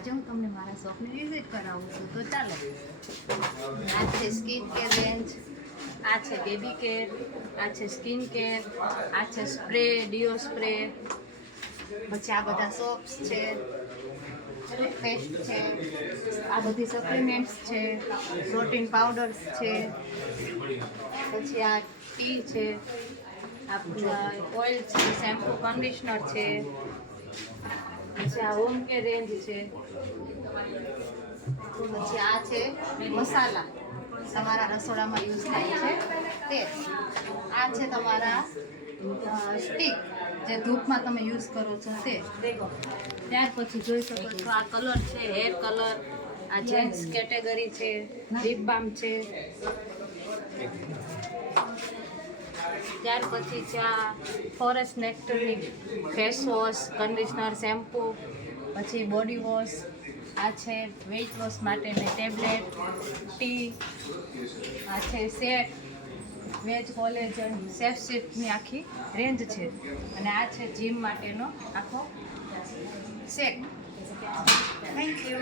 આજે હું તમને મારા શોપની વિઝિટ કરાવું છું, તો ચાલો. આ છે સ્કિન કેર રેન્જ, આ છે બેબી કેર, આ છે સ્કિન કેર, આ છે સ્પ્રે, ડીઓ સ્પ્રે, પછી આ બધા સોપ્સ છે, પેસ્ટ છે, આ બધી સપ્લિમેન્ટ્સ છે, પ્રોટીન પાવડર્સ છે, પછી આ ટી છે, આ ઓઇલ છે, શેમ્પૂ, કન્ડિશનર છે, પછી આ હોમ કેર રેન્જ છે, પછી આ છે મસાલા તમારા રસોડામાં યુઝ થાય છે તે, આ છે તમારા સ્ટીક જે ધૂપમાં તમે યુઝ કરો છો તે. ત્યાર પછી જોઈ શકો છો આ કલર છે હેર કલર, આ જેન્ટ્સ કેટેગરી છે, લિપ બામ છે. ત્યાર પછી છે આ ફોરેસ્ટ નેક્ટરની ફેસ વોશ, કન્ડિશનર, શેમ્પૂ, પછી બોડી વોશ, આ છે વેઇટ લોસ માટેની ટેબ્લેટ, ટી, આ છે સેટ, વેજ કોલેજન, સેફ શિફ્ટની આખી રેન્જ છે, અને આ છે જીમ માટેનો આખો સેટ. Thank you.